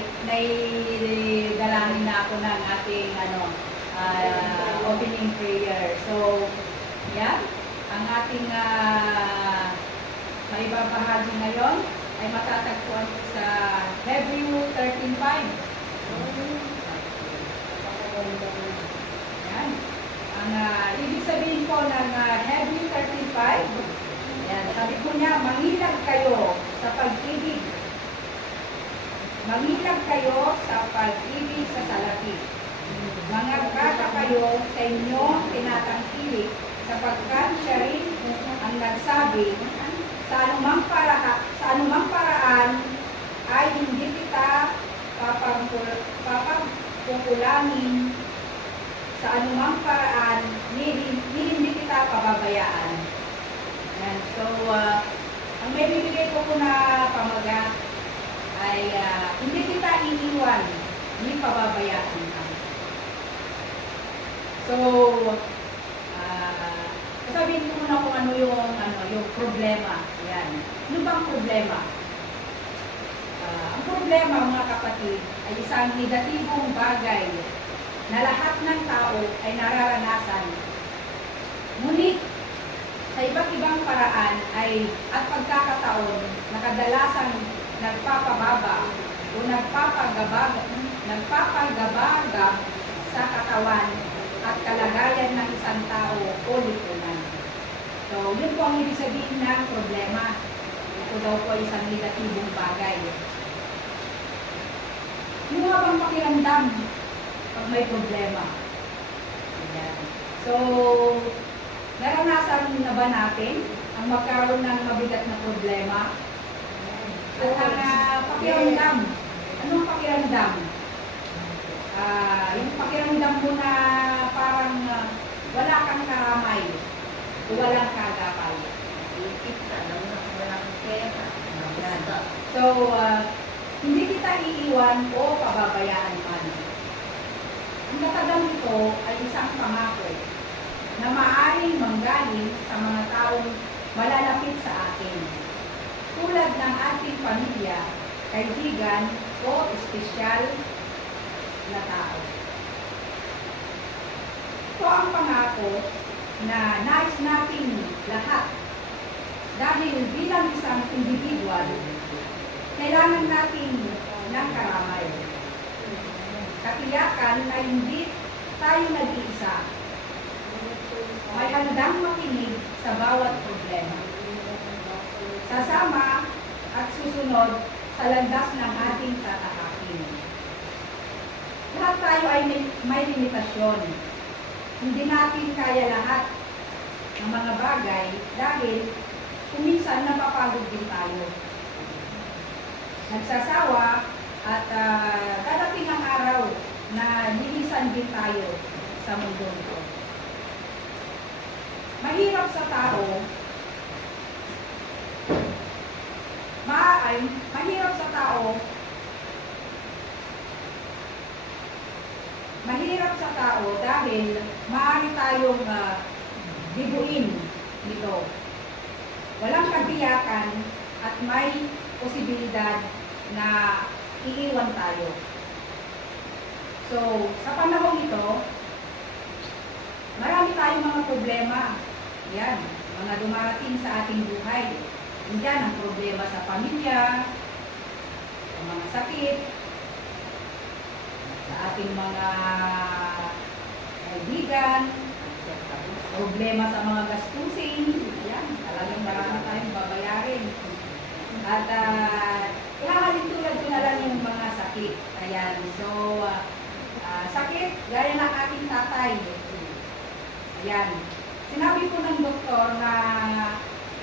na dalangin na ako ng ating ano ah, opening prayer. So, yan ang ating uh, maibabahagi ngayon ay matatagpuan sa Hebrew 13.5. Yan. Ang ah, ibig sabihin po ng uh, Hebrew 13.5, yan, sabi ko niya, mangilag kayo sa pag-ibig. Mangilag kayo sa pag-ibig sa salapi. Mga kata kayo sa inyong tinatangkilik sapagkat siya rin ang nagsabi sa anumang, para, sa anumang paraan ay hindi kita papagpupulangin sa anumang paraan ni hindi kita pababayaan. Yan. So, uh, ang may bibigay ko po na pamagat ay ah, hindi kita iiwan, ni pababayaan ka. So, ah, sabihin ko muna kung ano yung, ano, yung problema. Yan. Ano bang problema? Ah, ang problema, mga kapatid, ay isang negatibong bagay na lahat ng tao ay nararanasan. Ngunit, sa iba't ibang paraan ay at pagkakataon na kadalasang nagpapababa o nagpapagabag, nagpapagabaga sa katawan at kalagayan ng isang tao o lipunan. So, yun po ang ibig sabihin ng problema. Ito daw po ay isang negatibong bagay. Yung nga bang pakiramdam pag may problema? So, naranasan na ba natin ang magkaroon ng mabigat na problema? At ah, pakiramdam, anong pakiramdam? Ah, yung pakiramdam mo na parang ah, wala kang karamay o walang kagapay. So, ah, hindi kita iiwan o pababayaan man. Ang katadang ito ay isang pangako na maaaring manggaling sa mga taong malalapit sa atin. Tulad ng ating pamilya, kaibigan o espesyal na tao. Ito ang pangako na nais natin lahat dahil bilang isang individual, kailangan natin ng karamay. Katiyakan na hindi tayo nag-iisa. May handang makinig sa bawat problema. Sasama at susunod sa landas ng ating tatahakin. Lahat tayo ay may, limitasyon. Hindi natin kaya lahat ng mga bagay dahil kuminsan napapagod din tayo. Nagsasawa at ah, dadating ang araw na lilisan din tayo sa mundo ito. Mahirap sa tao, ay, mahirap sa tao, mahirap sa tao dahil maaari tayong uh, bibuin nito. Walang kabiyakan at may posibilidad na iiwan tayo. So, sa panahon ito, marami tayong mga problema. Yan, mga dumarating sa ating buhay. Diyan ang problema sa pamilya, sa mga sakit, sa ating mga kaibigan, problema sa mga gastusin. Yan, talagang marami tayong babayarin. At uh, ihahalin tulad ko na lang yung mga sakit. Ayan, so, ah, sakit, gaya ng ating tatay. Ayan. Sinabi po ng doktor na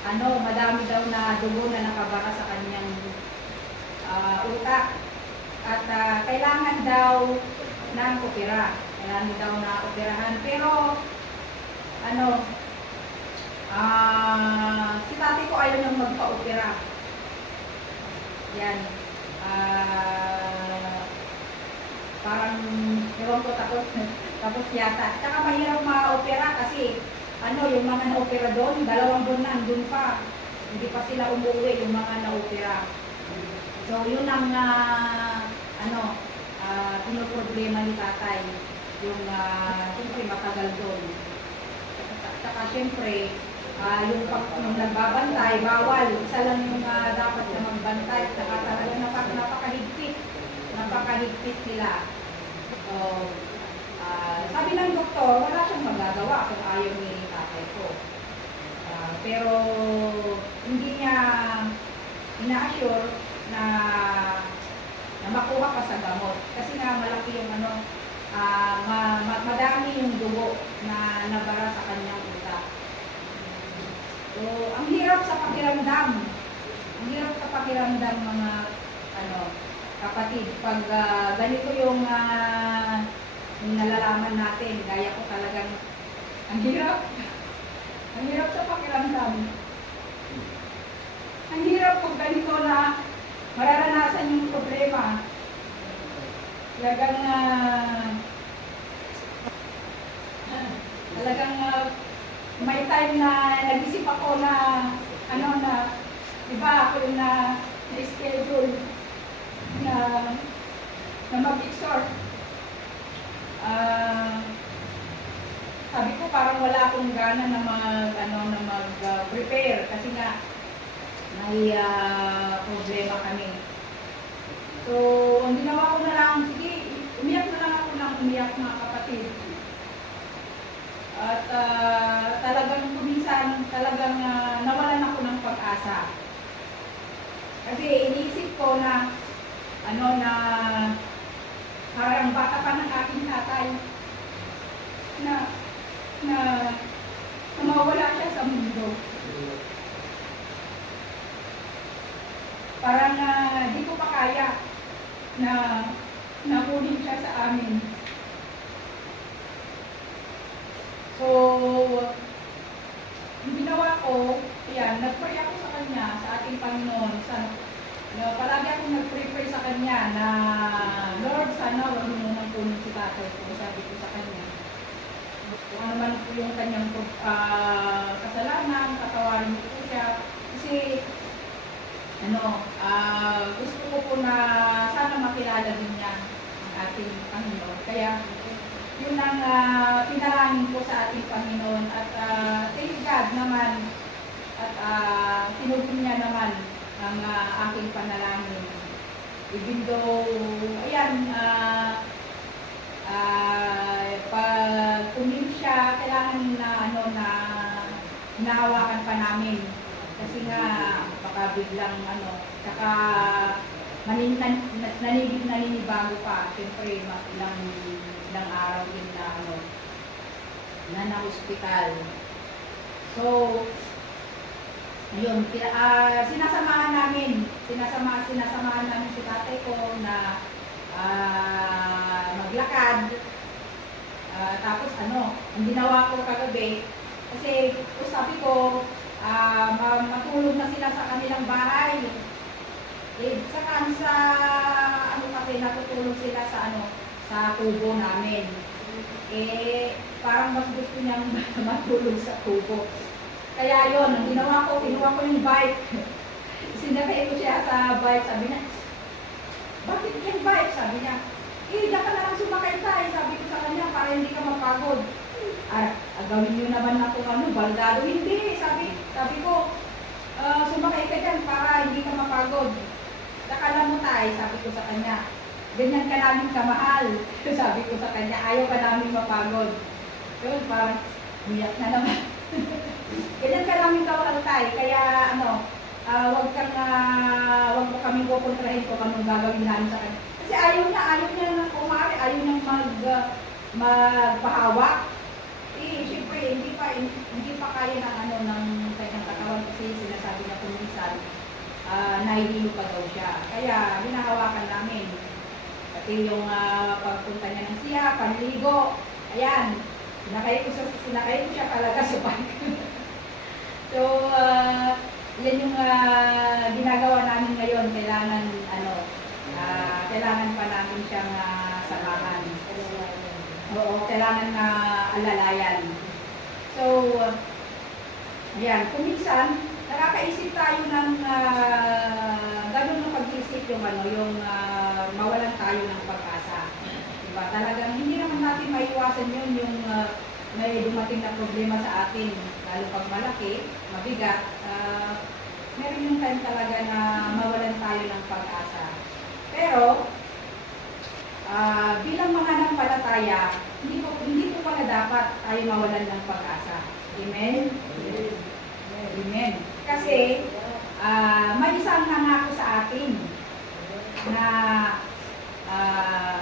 ano, madami daw na dugo na nakabara sa kanyang ah, utak. At ah, kailangan daw ng opera. Kailangan daw na operahan. Pero, ano, ah, si tatay ko ayaw nang magpa-opera. Yan. Ah, parang, ewan ko, takot, tapos yata. Tsaka mahirap ma-opera kasi, ano, yung mga na-opera doon, dalawang buwan na, andun pa. Hindi pa sila umuwi yung mga naopera. So, yun ang ah, ano, uh, problema ni tatay. Yung, uh, siyempre, matagal doon. Saka, siyempre, ah, yung pag yung nagbabantay, bawal. Isa lang yung ah, dapat na magbantay. Saka talaga napak napakahigpit. Napakahigpit nila. So, ah, sabi ng doktor, wala siyang magagawa kung ayaw ni ko. Ah, pero hindi niya ina-assure na na makuha ka sa gamot. Kasi nga malaki yung ano, ah, ma- ma- madami yung dugo na nabara sa kanyang utak. So, ang hirap sa pakiramdam. Ang hirap sa pakiramdam mga ano, kapatid. Pag ah, ganito yung, ah, yung nalalaman natin, gaya ko talagang ang hirap. Ang hirap sa pakiramdam. Ang hirap pag ganito na mararanasan yung problema. Talagang ah, talagang ah, may time na nag-isip ako na ano na di ba ako yung na na-schedule na na mag-exhort. Ah, sabi ko parang wala akong gana na mag ano na mag-prepare kasi nga may ah, problema kami. So, ang ginawa ko na lang, sige, umiyak na lang ako ng umiyak mga kapatid. At ah, talagang kuminsan, talagang ah, nawalan ako ng pag-asa. Kasi iniisip ko na, ano na, parang bata pa ng aking tatay, na, na, na mawala siya sa mundo. Parang ah, di ko pa kaya na nakunin siya sa amin. So, yung ginawa ko, yan, nag-pray ako sa kanya, sa ating Panginoon. Sa, na, palagi akong nag-pray-pray sa kanya na, Lord, sana wag mo munang kunin si tatay ko. Sabi ko sa kanya. Kung ano man po yung kanyang ah, kasalanan, katawarin ko po siya. Kasi ano, ah, gusto ko po na sana makilala din niya ang ating Panginoon. Kaya, yun ang uh, pinarangin ko sa ating Panginoon at uh, thank God naman at uh, tinugon niya naman ang ah, aking panalangin. Even though, ayan, ah ah, pag tumim siya, kailangan na ano na nahawakan pa namin. Kasi nga, baka biglang ano, saka manin, nan, nanibig naninibago pa. Siyempre, mas ilang, ilang araw din na ano, na na-hospital. So, yun, ah, sinasamahan namin, sinasama, sinasamahan namin si tatay ko na ah, maglakad. Ah, tapos ano, ang ginawa ko kagabi, kasi sabi ko, ma- matulog na sila sa kanilang bahay. Eh, saka sa, ano kasi, natutulog sila sa ano, sa kubo namin. Eh, parang mas gusto niyang matulog sa kubo. Kaya yon ang ginawa ko, kinuha ko yung bike. Sinakay ko siya sa bike, sabi niya, bakit yung bike? Sabi niya, eh, na lang sumakay tayo. Sabi ko sa kanya, para hindi ka mapagod. Ah, ah, gawin niyo naman na kung ano, baldado. Hindi, sabi, sabi ko, ah, sumakay ka dyan para hindi ka mapagod. Nakala mo tayo, sabi ko sa kanya, ganyan ka namin kamahal. sabi ko sa kanya, ayaw ka namin mapagod. Yun, parang umiyak na naman. ganyan ka namin kamahal tayo, kaya ano, ah, wag kang, ah, wag mo kaming kukontrahin kung anong gagawin namin sa kanya. Kasi ayaw niya, ayaw niya na kumari, ayaw niya mag, ah, magpahawak. Eh, syempre, hindi pa, hindi pa kaya ng ano, ng kanyang katawan kasi sinasabi niya kung minsan, ah, nahihilo pa daw siya. Kaya, hinahawakan namin. Pati yung ah, pagpunta niya ng siya, panligo, ayan, sinakay ko, sa, sinakay ko siya talaga sa bike. so, ah, yan yung uh, ginagawa namin ngayon. Kailangan, ano, uh, kailangan pa namin siyang uh, samahan. Oo, kailangan na uh, alalayan. So, uh, yan, kung minsan, nakakaisip tayo ng uh, ganun ng pag-iisip yung ano, yung uh, mawalan tayo ng pag-asa. Diba? Talagang hindi naman natin maiwasan yun yung uh, may dumating na problema sa atin, lalo pag malaki, mabigat, ah, meron yung time talaga na mawalan tayo ng pag-asa. Pero, ah, bilang mga nanampalataya, hindi po, hindi po pala dapat tayo mawalan ng pag-asa. Amen? Amen. Kasi, ah, may isang nangako sa atin na ah,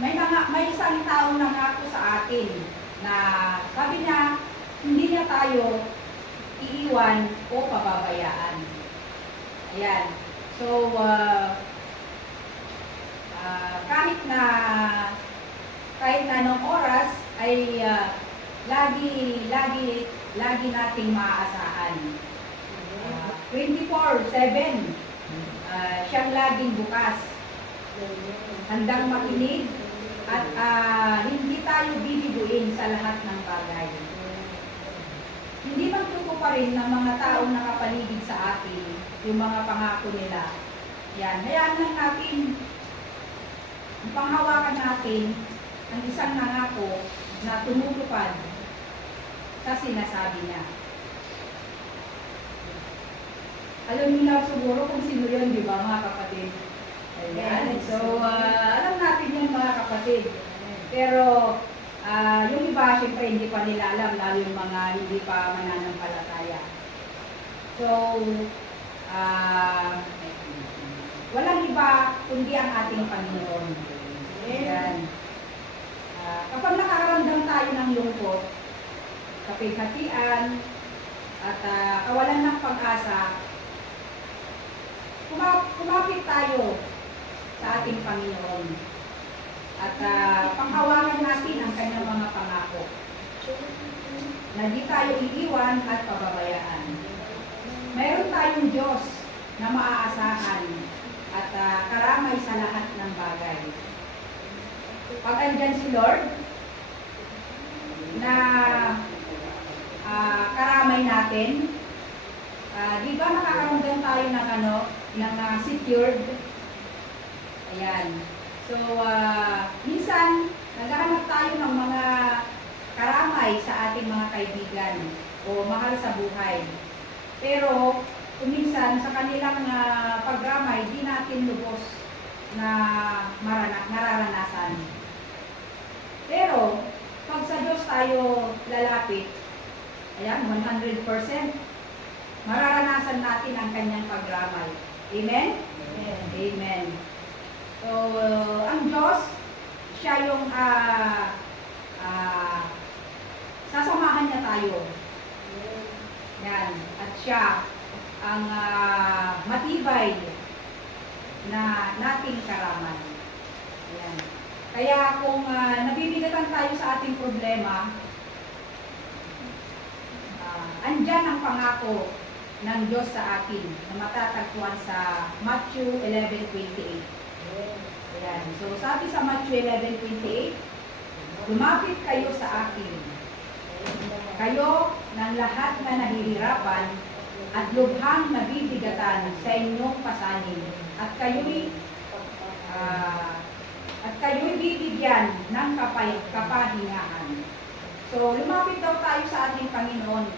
may mga may isang taong nangako sa atin na sabi niya hindi niya tayo iiwan o pababayaan. Ayan. So ah, ah, kahit na kahit na anong oras ay ah, lagi lagi lagi nating maaasahan. Ah, 24/7 ah, siyang laging bukas handang makinig at ah, hindi tayo bibiguin sa lahat ng bagay. Hindi magtuko pa rin ng mga taong nakapaligid sa atin yung mga pangako nila. Yan, hayaan lang natin, panghawakan natin ang isang nangako na tumutupad sa sinasabi niya. Alam niyo na siguro kung sino yun, di ba mga kapatid? Ayan. Yes. So, ah, alam natin yan mga kapatid. Pero, ah, yung iba, syempre, hindi pa nila alam, lalo yung mga hindi pa mananampalataya. So, ah, walang iba kundi ang ating Panginoon. Ayan. Ah, kapag nakakaramdam tayo ng lungkot, kapighatian, at ah, kawalan ng pag-asa, kuma- kumapit tayo sa ating Panginoon. At ah, panghawakan natin ang kanyang mga pangako na di tayo iiwan at pababayaan. Mayroon tayong Diyos na maaasahan at ah, karamay sa lahat ng bagay. Pag andyan si Lord, na ah, karamay natin, ah, di ba nakakaramdam tayo ng ano, ng ah, secured? Ayan. So, ah, minsan, naghahanap tayo ng mga karamay sa ating mga kaibigan o mahal sa buhay. Pero, kung minsan, sa kanilang ah, pagramay, di natin lubos na marana, nararanasan. Pero, pag sa Diyos tayo lalapit, ayan, 100%, mararanasan natin ang kanyang pagramay. Amen? Amen. So, uh, ang Diyos, siya yung ah ah, sasamahan niya tayo. Yan. At siya ang ah, matibay na nating karaman. Yan. Kaya kung ah, nabibigatan tayo sa ating problema, ah, andyan ang pangako ng Diyos sa atin na matatagpuan sa Matthew 11.28. Ayan. So, sabi sa Matthew 11.28, Lumapit kayo sa akin, kayo ng lahat na nahihirapan at lubhang nabibigatan sa inyong pasanin at kayo'y ah, at kayo'y bibigyan ng kapay, kapahingahan. So, lumapit daw tayo sa ating Panginoon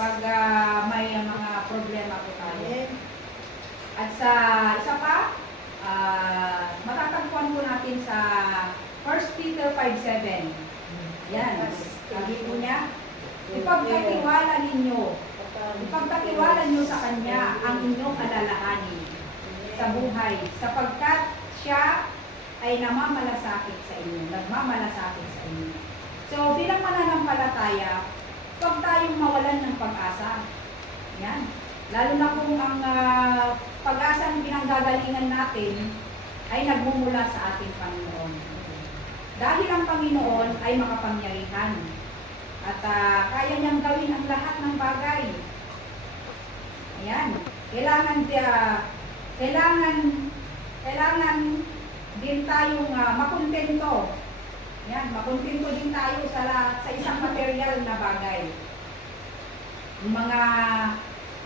pag ah, may mga problema po tayo. At sa isa pa, ah, matatagpuan po natin sa 1 Peter 5.7. Yan. Sabi po niya, ipagkatiwala ninyo, ipagkatiwala ninyo sa Kanya ang inyong alalahanin sa buhay, sapagkat siya ay namamalasakit sa inyo, nagmamalasakit sa inyo. So, bilang mananampalataya, huwag tayong mawalan ng pag-asa. Yan. Lalo na kung ang ah, pag-asa ng pinanggagalingan natin ay nagmumula sa ating Panginoon. Dahil ang Panginoon ay makapangyarihan at ah, kaya niyang gawin ang lahat ng bagay. Ayan. Kailangan ah, kailangan kailangan din tayong ah, makontento. Yan, makontento din tayo sa sa isang material na bagay. Yung mga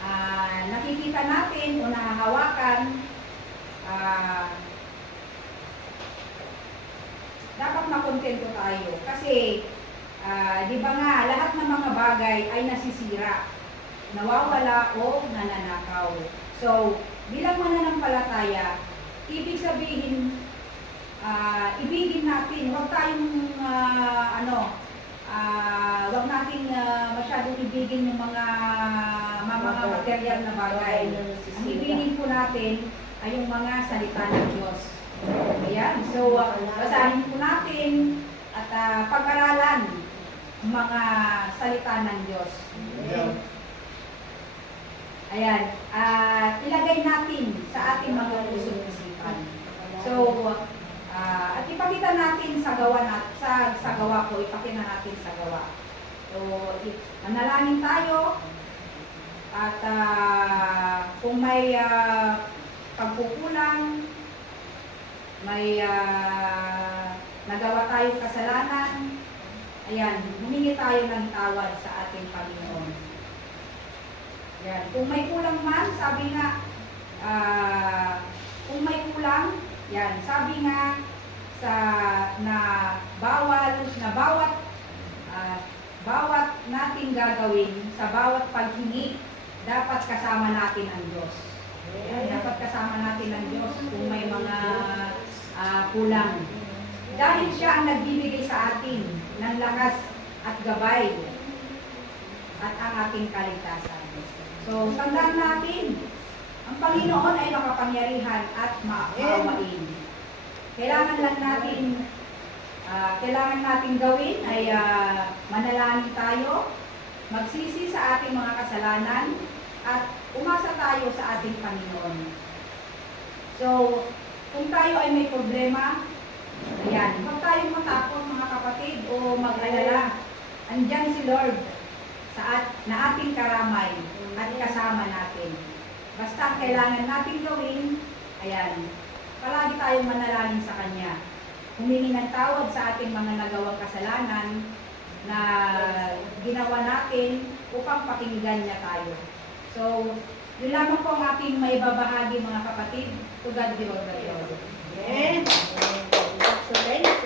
ah, nakikita natin o nahahawakan, ah, dapat makontento tayo. Kasi, ah, di ba nga, lahat ng mga bagay ay nasisira, nawawala o nananakaw. So, bilang mananampalataya, ibig sabihin, ah, ibigin natin, huwag tayong, ah, ano, ah, huwag nating ah, masyadong ibigin yung mga, mga, material na bagay. Ang ibigin po natin ay yung mga salita ng Diyos. Ayan. So, uh, basahin po natin at uh, pag-aralan mga salita ng Diyos. Ayan. Ah, ilagay natin sa ating mga puso isipan. So, ah, at ipakita natin sa gawa nat sa, sa gawa ko, ipakita natin sa gawa. So, manalangin tayo at ah, kung may ah, pagkukulang, may ah, nagawa tayong kasalanan, ayan, humingi tayo ng tawad sa ating Panginoon. Yan. Kung may kulang man, sabi nga, ah, kung may kulang, yan, sabi nga sa na bawal na bawat ah, bawat nating gagawin sa bawat paghingi dapat kasama natin ang Diyos. Dapat kasama natin ang Diyos kung may mga ah, kulang. Dahil siya ang nagbibigay sa atin ng lakas at gabay at ang ating kaligtasan. So, tandaan natin, ang Panginoon ay makapangyarihan at maawain. Kailangan lang natin, ah, kailangan natin gawin ay ah, manalangin tayo, magsisi sa ating mga kasalanan, at umasa tayo sa ating Panginoon. So, kung tayo ay may problema, ayan, huwag tayong matakot mga kapatid o mag-alala. Andyan si Lord sa at, na ating karamay at kasama natin. Basta ang kailangan natin gawin, ayan, palagi tayong manalangin sa Kanya. Humingi ng tawad sa ating mga nagawang kasalanan na ginawa natin upang pakinggan niya tayo. So, yun lamang po ang ating may babahagi mga kapatid. To God be all the glory. Amen. So, thank